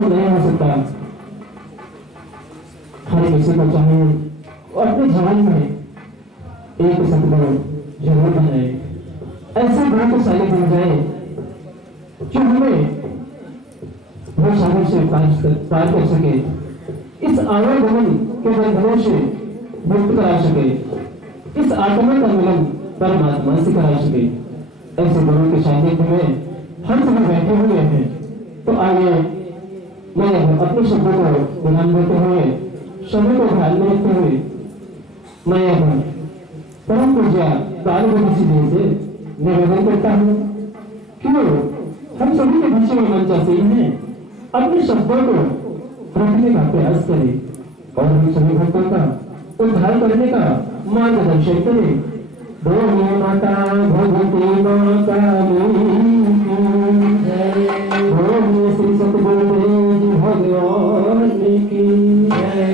नहीं हो सकता। हर किसी को चाहे अपने जीवन में एक सदगुरु जरूर बने, ऐसे भाग्यशाली बन जाए जो हमें वो सागर से पार कर सके, इस आवागमन के बंधनों से मुक्त करा सके, इस आत्मा का मिलन परमात्मा से करा सके। ऐसे गुरु के सानिध्य में हम सभी बैठे हुए हैं। तो आइए मैं अपने शब्दों को ध्यान देते हुए, समय को ध्यान में रखते हुए मैं परम पूज्य कालगति जी से निवेदन करता हूँ कि हम सभी के बीच में मंचासीन हैं, अपने शब्दों को रखने का प्रयास करें और हम सभी भक्तों का उद्धार करने का मार्गदर्शन करें। बोले माता भगवती माँ काली जय, बोले श्री सतगुरु भगवान की जय।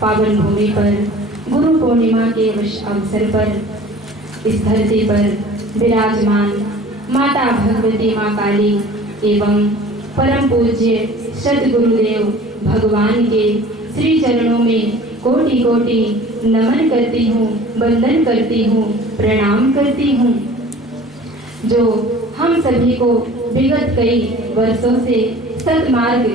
पावन भूमि पर गुरु पूर्णिमा पूर्णिमा के अवसर पर इस धरती पर विराजमान माता भगवती माँ काली एवं परम पूज्य सद्गुरुदेव भगवान के श्री चरणों में कोटि कोटि नमन करती हूँ, वंदन करती हूँ, प्रणाम करती हूँ। जो हम सभी को विगत कई वर्षों से सतमार्ग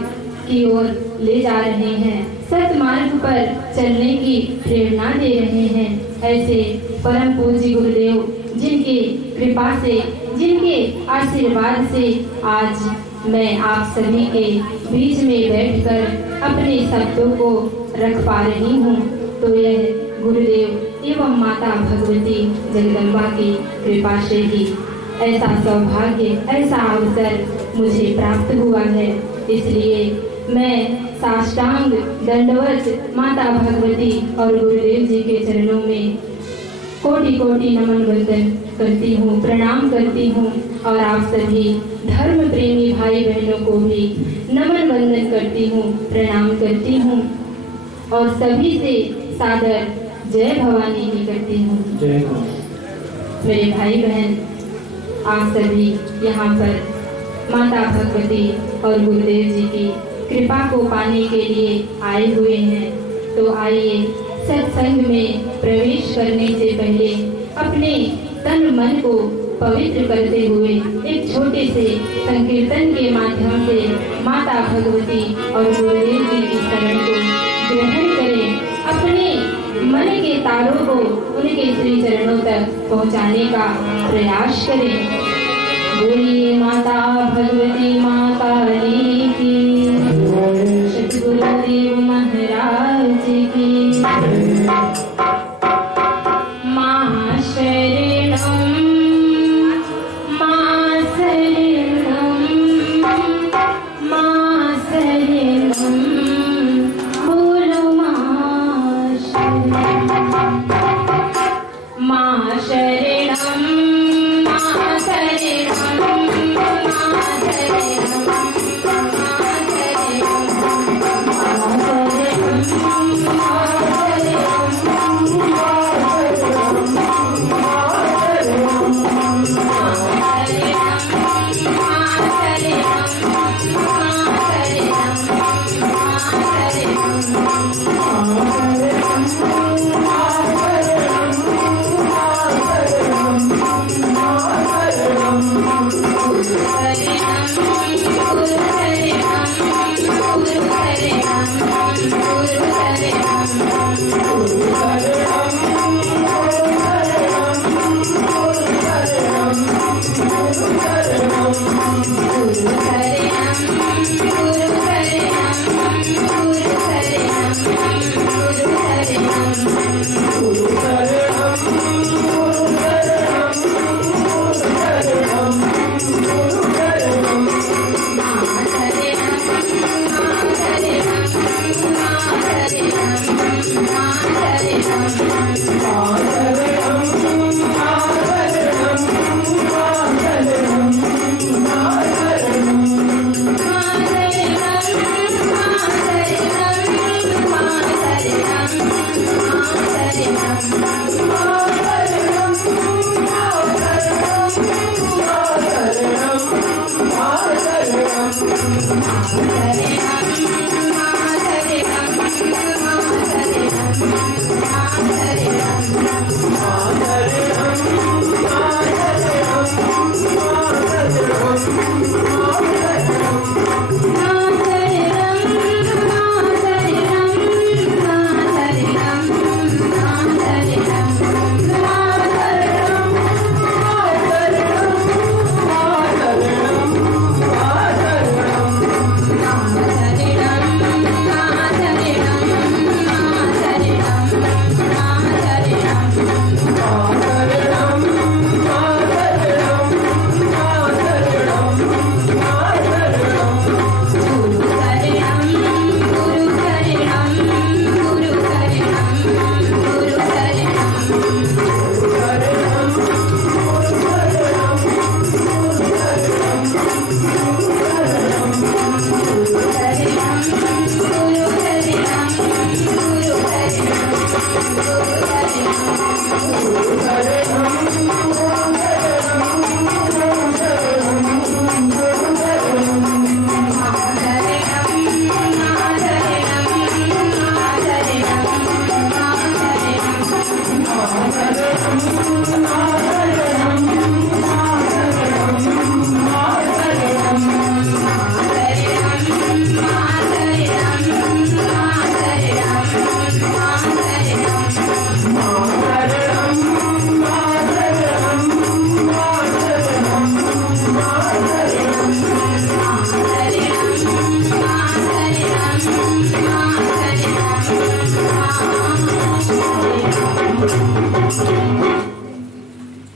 की ओर ले जा रहे हैं, सतमार्ग पर चलने की प्रेरणा दे रहे हैं। ऐसे परम पूज्य गुरुदेव जिनके कृपा से, जिनके आशीर्वाद से आज मैं आप सभी के बीच में बैठकर अपने शब्दों को रख पा रही हूँ, तो यह गुरुदेव एवं माता भगवती जगदम्बा की कृपा से ही ऐसा सौभाग्य, ऐसा अवसर मुझे प्राप्त हुआ है। इसलिए मैं साष्टांग दंडवत माता भगवती और गुरुदेव जी के चरणों में कोटि कोटि नमन वंदन करती हूँ, प्रणाम करती हूँ और आप सभी धर्म प्रेमी भाई बहनों को भी नमन वंदन करती हूँ, प्रणाम करती हूँ और सभी से सादर जय भवानी भी करती हूँ। मेरे भाई बहन, आप सभी यहाँ पर माता भगवती और गुरुदेव जी की कृपा को पाने के लिए आए हुए हैं, तो आइए सत्संग में प्रवेश करने से पहले अपने तन मन को पवित्र करते हुए एक छोटे से संकीर्तन के माध्यम से माता भगवती और गुरुदेव जी की शरण को ग्रहण करें, अपने मन के तारों को उनके श्री चरणों तक पहुंचाने का प्रयास करें। बोलिए माता भगवती माँ काली की, सद्गुरुदेव महाराज की। माँ शरणम, माँ शरणम, माँ शरणम, बोलो माँ शरणम। माँ शरणम, माँ शरणम, माँ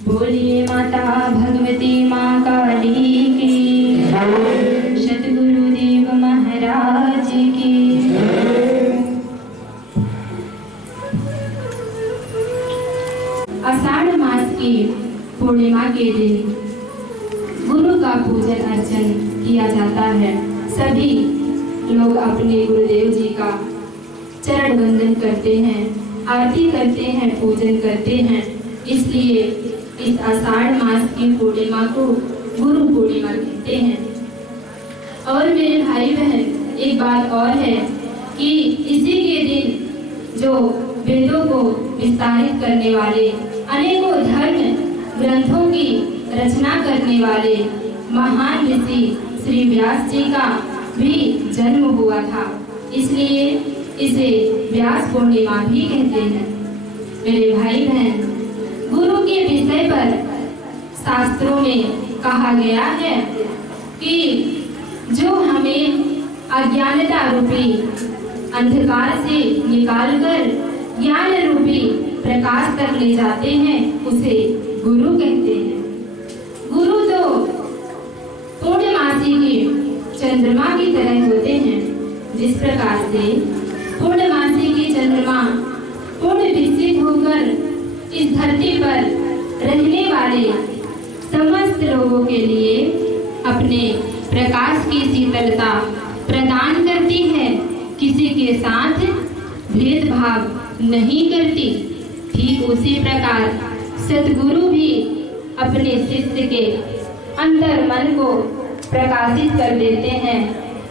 बोलिए माता भगवती माँ काली की, सतगुरुदेव महाराज की। आषाढ़ मास की पूर्णिमा के दिन गुरु का पूजन अर्चन किया जाता है। सभी लोग अपने गुरुदेव जी का चरण वंदन करते हैं, आरती करते हैं, पूजन करते हैं। इसलिए इस आषाढ़ मास की पूर्णिमा को गुरु पूर्णिमा कहते हैं। और मेरे भाई बहन, एक बात और है कि इसी के दिन जो वेदों को विस्तारित करने वाले, अनेकों धर्म ग्रंथों की रचना करने वाले महान ऋषि श्री व्यास जी का भी जन्म हुआ था। इसलिए इसे व्यास पूर्णिमा भी कहते हैं। मेरे भाई बहन, गुरु के विषय पर शास्त्रों में कहा गया है कि जो हमें अज्ञानता रूपी अंधकार से निकालकर ज्ञान रूपी प्रकाश तक ले जाते हैं, उसे गुरु कहते हैं। गुरु तो पूर्णमासी के चंद्रमा की तरह होते हैं। जिस प्रकार से पूर्णमासी की चंद्रमा पूर्ण विकसित होकर इस धरती पर रहने वाले समस्त लोगों के लिए अपने प्रकाश की शीतलता प्रदान करती है, किसी के साथ भेदभाव नहीं करती, ठीक उसी प्रकार सतगुरु भी अपने शिष्य के अंतर मन को प्रकाशित कर देते हैं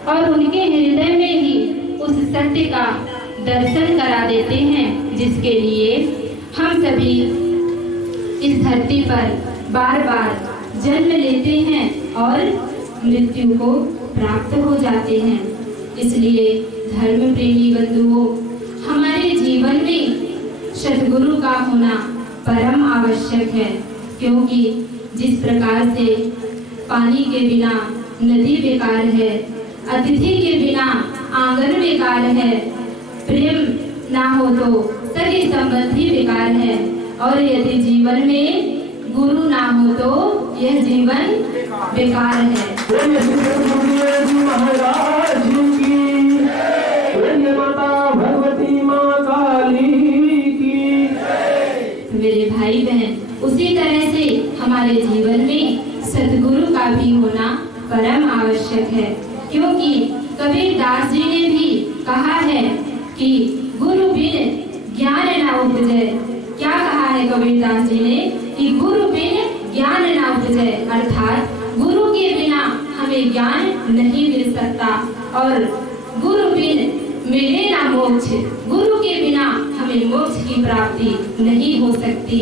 और उनके हृदय में ही उस सत्य का दर्शन करा देते हैं, जिसके लिए हम सभी इस धरती पर बार बार जन्म लेते हैं और मृत्यु को प्राप्त हो जाते हैं। इसलिए धर्म प्रेमी बंधुओं, हमारे जीवन में सतगुरु का होना परम आवश्यक है, क्योंकि जिस प्रकार से पानी के बिना नदी बेकार है, अतिथि के बिना आंगन बेकार है, प्रेम ना हो तो सगे संबंधी बेकार है, और यदि जीवन में गुरु ना हो तो यह जीवन बेकार है। भगवती माँ काली की। मेरे भाई बहन, उसी तरह से हमारे जीवन में सतगुरु का भी होना परम आवश्यक है, क्योंकि कबीर दास जी ने भी कहा है कि गुरु बिन ज्ञान न उपजे। क्या कहा है कबीर दास जी ने कि गुरु बिन ज्ञान न उपजे, अर्थात गुरु के बिना हमें ज्ञान नहीं मिल सकता और गुरु बिन मिले ना मोक्ष, गुरु के बिना हमें मोक्ष की प्राप्ति नहीं हो सकती।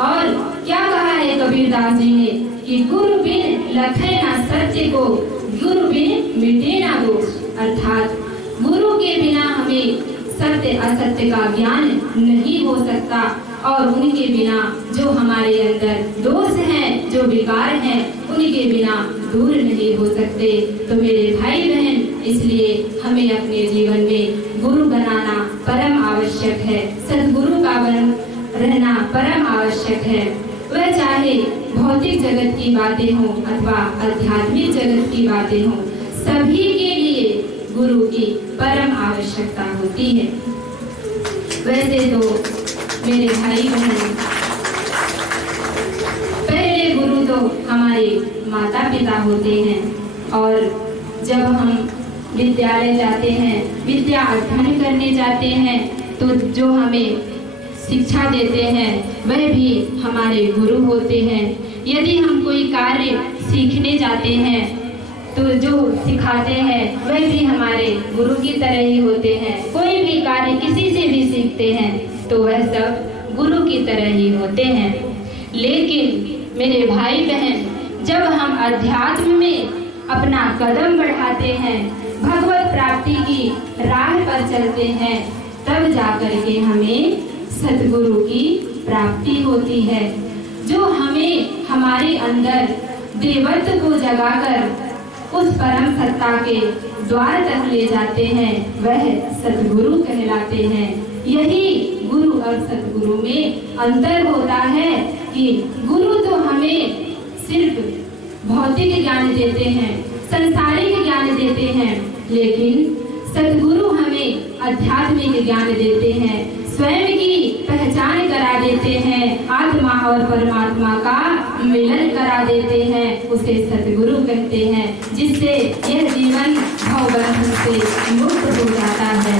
और क्या कहा है कबीर दास जी ने कि गुरु बिन लखे ना सत्य को, गुरु बिन मिटे ना दोष, अर्थात गुरु के बिना हमें सत्य असत्य का ज्ञान नहीं हो सकता और उनके बिना जो हमारे अंदर दोष हैं, जो विकार हैं, उनके बिना दूर नहीं हो सकते। तो मेरे भाई बहन, इसलिए हमें अपने जीवन में गुरु बनाना परम आवश्यक है, सद्गुरु का बन रहना परम आवश्यक है। वह चाहे भौतिक जगत की बातें हों अथवा आध्यात्मिक जगत की बातें हों, सभी के लिए गुरु की परम आवश्यकता होती है। वैसे तो मेरे भाई बहन, पहले गुरु तो हमारे माता पिता होते हैं और जब हम विद्यालय जाते हैं, विद्या अध्ययन करने जाते हैं, तो जो हमें शिक्षा देते हैं वह भी हमारे गुरु होते हैं। यदि हम कोई कार्य सीखने जाते हैं तो जो सिखाते हैं वह भी हमारे गुरु की तरह ही होते हैं। कोई भी कार्य किसी से भी सीखते हैं तो वह सब गुरु की तरह ही होते हैं। लेकिन मेरे भाई बहन, जब हम अध्यात्म में अपना कदम बढ़ाते हैं, भगवत प्राप्ति की राह पर चलते हैं, तब जाकर के हमें सतगुरु की प्राप्ति होती है, जो हमें हमारे अंदर देवत्व को जगाकर उस परम सत्ता के द्वार तक ले जाते हैं, वह सतगुरु कहलाते हैं। यही गुरु और सतगुरु में अंतर होता है कि गुरु तो हमें सिर्फ भौतिक ज्ञान देते हैं, संसारिक ज्ञान देते हैं, लेकिन सतगुरु हमें आध्यात्मिक ज्ञान देते हैं, स्वयं की पहचान करा देते हैं, आत्मा और परमात्मा का मिलन करा देते हैं, उसे सतगुरु कहते हैं, जिससे यह जीवन भवबंधन से मुक्त हो जाता है।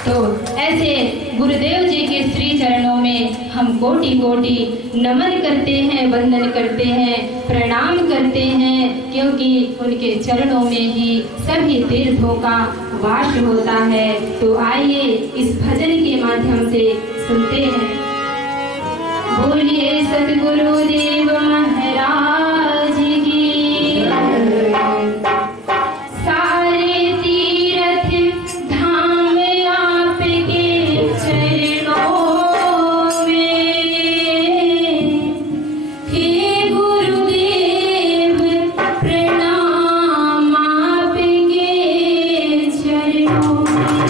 तो ऐसे गुरुदेव जी के श्री चरणों में हम कोटि कोटि नमन करते हैं, वंदन करते हैं, प्रणाम करते हैं, क्योंकि उनके चरणों में ही सभी तीर्थों का वास होता है। तो आइए इस भजन के माध्यम से सुनते हैं। बोलिए सतगुरुदेव महाराज की। सारे तीर्थ धाम आपके चरणों में, हे गुरुदेव प्रणाम आपके चरणों में।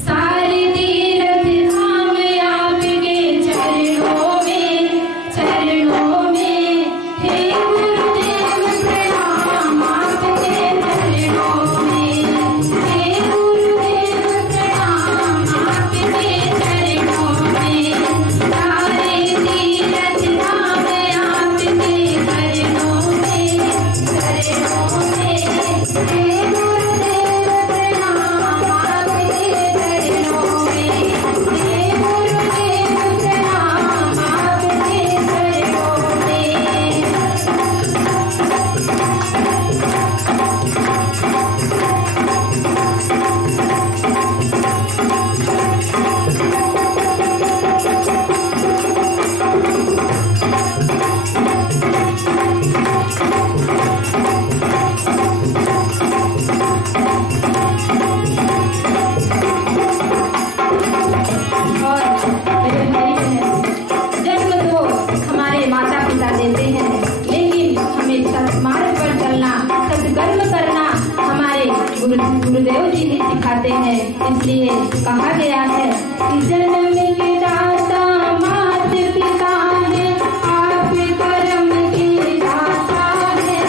सारे तीर्थ धाम आपके चरणों में, चरणों में, हे गुरुदेव प्रणाम आपके चरणों में, हे गुरुदेव प्रणाम आपके चरणों में। सारे तीर्थ धाम आपके चरणों में, चरणों में, हे गुरुदेव प्रणाम आपके चरणों में, हे गुरुदेव प्रणाम आपके चरणों में। और मेरे भाई बहन, जन्म तो हमारे माता पिता देते हैं, लेकिन हमें सत्मार्ग पर चलना, सत्कर्म करना हमारे गुरुदेव जी ही सिखाते हैं। इसलिए कहा गया है कि जन्म के दाता माता पिता है, आप कर्म के दाता है।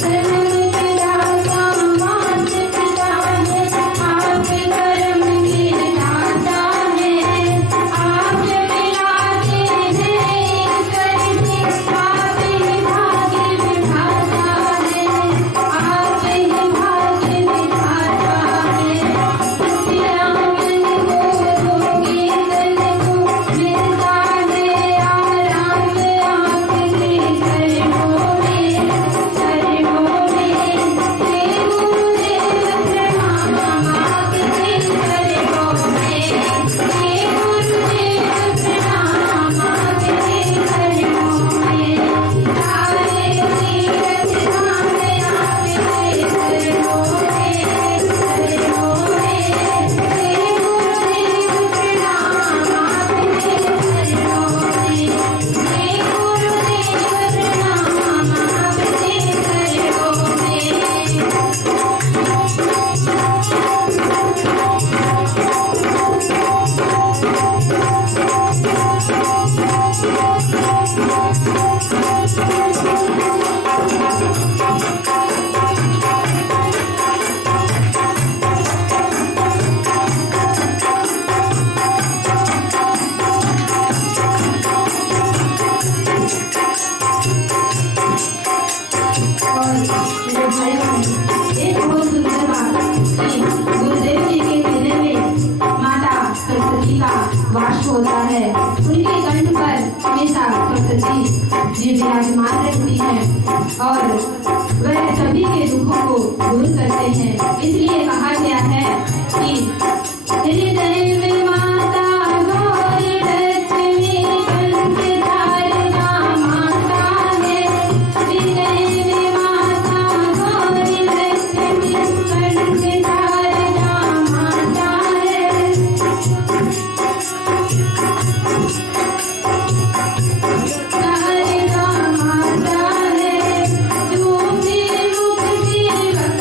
जन्म के दाता माता पिता है, आप कर्म के दाता है। आप मिलाते हैं ईश्वर से, आप ही भाग्य विधाता है, आप ही भाग्य विधाता है। पिया मन को रोगी तन को मिलता है आराम आपके चरणों में, चरणों में, हे गुरुदेव प्रणाम आपके चरणों में, हे गुरुदेव प्रणाम आपके चरणों में। सारे तीर्थ धाम आपके चरणों में, चरणों में, हे गुरुदेव प्रणाम आपके चरणों में, हे गुरुदेव प्रणाम आपके चरणों में। और मेरे भाई बहन, एक बहुत सुंदर बात कि गुरुदेव जी के हृदय में माता सरस्वती का वास होता है। उनके कंठ पर हमेशा सरस्वती जी विराजमान रहती हैं और वह सभी के दुखों को दूर करते हैं। इसलिए कहा गया है कि हृदय में माता गौरी लक्ष्मी कंठ धारणा माता है। हृदय में माता गौरी लक्ष्मी कंठ धारणा माता है। धारणा माता है, जो भी मुख जीवन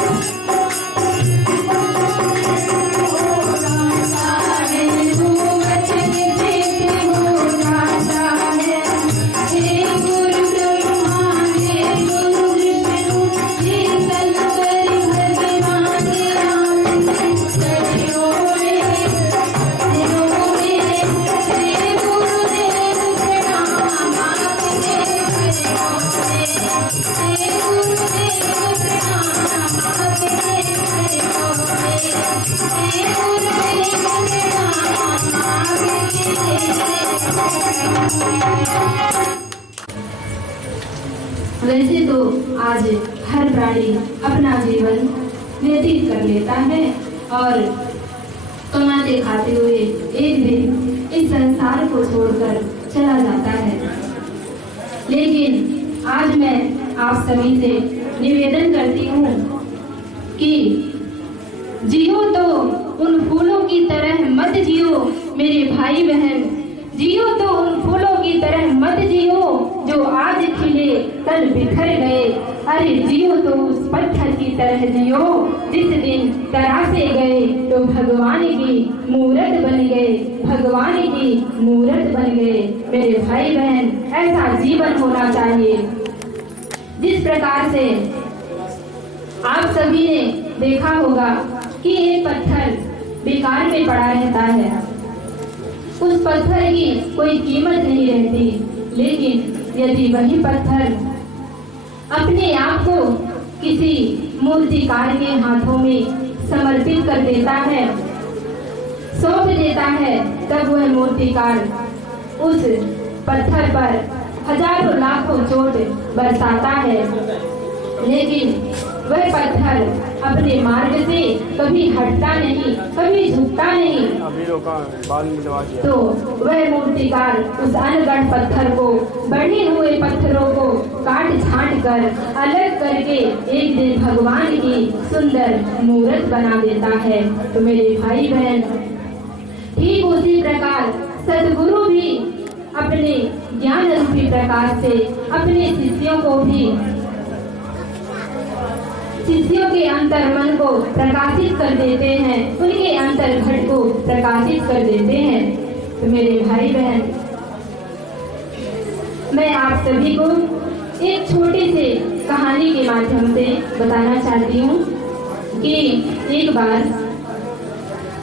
वैसे तो आज हर प्राणी अपना जीवन व्यतीत कर लेता है और कमाते खाते हुए एक दिन इस संसार को छोड़कर चला जाता है। लेकिन आज मैं आप सभी से निवेदन करती हूँ कि जियो तो उन फूलों की तरह मत जियो मेरे भाई बहन, जियो तो उन फूलों की तरह मत जियो जो आज खिले कल बिखर गए। अरे जियो तो उस पत्थर की तरह जियो जिस दिन तरासे गए तो भगवान की मूरत बन गए, भगवान की मूरत बन गए। मेरे भाई बहन, ऐसा जीवन होना चाहिए जिस प्रकार से आप सभी ने देखा होगा कि एक पत्थर बेकार में पड़ा रहता है, उस पत्थर की कोई कीमत नहीं रहती। लेकिन यदि वही पत्थर अपने आप को किसी मूर्तिकार के हाथों में समर्पित कर देता है, सौंप देता है, तब वह मूर्तिकार उस पत्थर पर हजारों लाखों चोट बरसाता है, लेकिन वह पत्थर अपने मार्ग से कभी हटता नहीं, कभी झुकता नहीं। तो वह मूर्तिकार उस अनगढ़ पत्थर को, बढ़े हुए पत्थरों को काट छांट कर अलग करके एक दिन भगवान की सुंदर मूर्त बना देता है। तो मेरे भाई बहन, ठीक उसी प्रकार सद्गुरु भी अपने ज्ञान रूपी प्रकाश से अपने शिष्यों के अंतर मन को प्रकाशित कर देते हैं, उनके अंतर घट को प्रकाशित कर देते हैं। तो मेरे भाई बहन, मैं आप सभी को एक छोटी सी कहानी के माध्यम से बताना चाहती हूँ कि एक बार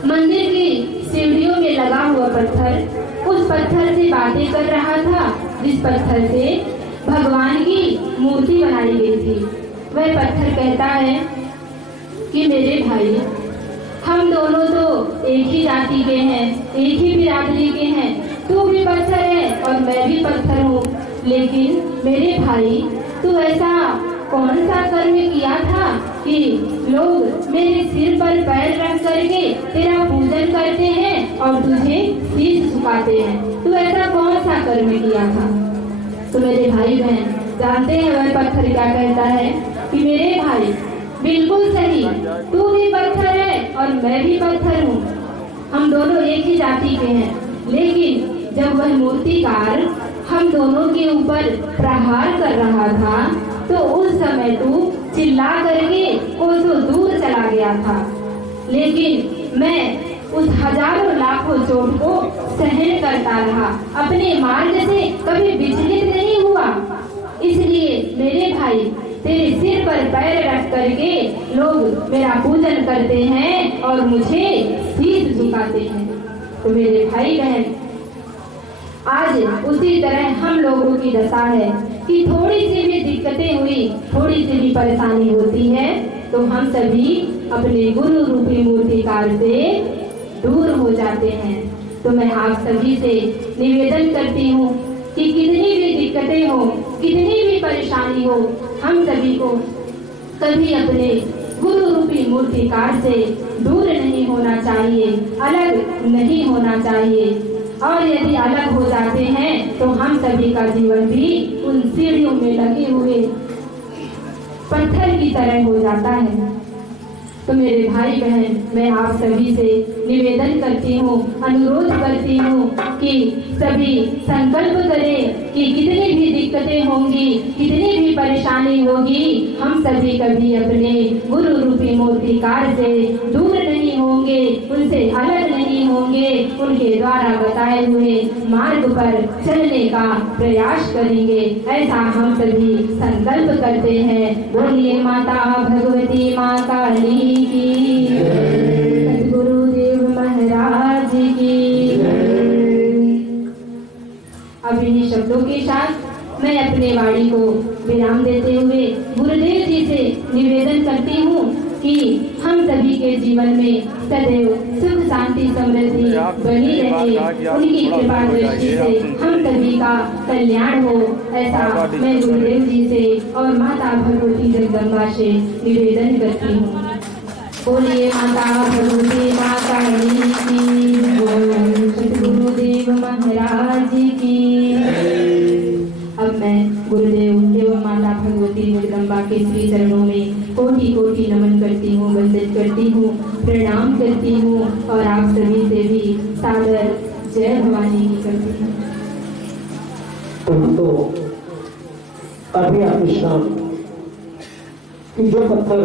मंदिर की सीढ़ियों में लगा हुआ पत्थर उस पत्थर से बातें कर रहा था जिस पत्थर से भगवान की मूर्ति बनाई गई थी। वह पत्थर कहता है कि मेरे भाई, हम दोनों तो एक ही जाति के हैं, एक ही बिरादरी के हैं, तू भी पत्थर है और मैं भी पत्थर हूँ। लेकिन मेरे भाई, तू ऐसा कौन सा कर्म किया था कि लोग मेरे सिर पर पैर रख करके तेरा पूजन करते हैं और तुझे शीश झुकाते हैं? तू ऐसा कौन सा कर्म किया था? तो मेरे भाई बहन जानते हैं वह पत्थर क्या कहता है कि मेरे भाई, बिल्कुल सही, तू भी पत्थर है और मैं भी पत्थर हूँ, हम दोनों एक ही जाति के हैं। लेकिन जब वह मूर्तिकार हम दोनों के ऊपर प्रहार कर रहा था तो उस समय तू चिल्ला करके कोसों दूर चला गया था, लेकिन मैं उस हजारों लाखों चोट को सहन करता रहा, अपने मार्ग से कभी विचलित नहीं हुआ। इसलिए मेरे भाई, तेरे सिर पर पैर रख करके लोग मेरा पूजन करते हैं और मुझे शीश झुकाते हैं। तो मेरे भाई बहन, आज उसी तरह हम लोगों की दशा है कि थोड़ी सी भी दिक्कतें हुई, थोड़ी सी भी परेशानी होती है तो हम सभी अपने गुरु रूपी मूर्तिकार से दूर हो जाते हैं। तो मैं आप सभी से निवेदन करती हूँ कि कितनी भी दिक्कतें हो, कितनी भी परेशानी हो, हम सभी को कभी अपने गुरु रूपी मूर्तिकार से दूर नहीं होना चाहिए, अलग नहीं होना चाहिए। और यदि अलग हो जाते हैं तो हम सभी का जीवन भी उन सीढ़ियों में लगे हुए पत्थर की तरह हो जाता है। तो मेरे भाई बहन, मैं आप सभी से निवेदन करती हूँ, अनुरोध करती हूँ कि सभी संकल्प करें कि कितनी भी दिक्कतें होंगी, कितनी भी परेशानी होगी, हम सभी कभी अपने गुरु रूपी मूर्तिकार से दूर नहीं होंगे, उनसे अलग नहीं होंगे, उनके द्वारा बताए हुए मार्ग पर चलने का प्रयास करेंगे। ऐसा हम सभी संकल्प करते हैं। बोलिए माता भगवती माँ काली की, सद्गुरुदेव महाराज की। अब इन्हीं शब्दों के साथ मैं अपने वाणी को विराम देते हुए गुरुदेव जी से निवेदन करती हूँ कि हम सभी के जीवन में सदैव सुख शांति समृद्धि बनी रहे, उनकी कृपा दृष्टि से हम सभी का कल्याण हो, ऐसा मैं गुरुदेव जी से और माता भगवती जगदम्बा से निवेदन करती हूँ। बोलिए माता भगवती माता रानी की, गुरुदेव महाराज की। अब मैं गुरुदेव एवं माता भगवती जगदम्बा के श्री चरणों में कोटि कोटि नमन करती हूँ, वंदन करती हूँ, प्रणाम करती हूँ और आप सभी से भी सादर जय भवानी की करती हूँ। तो अभी आप विश्राम कि जो पत्थर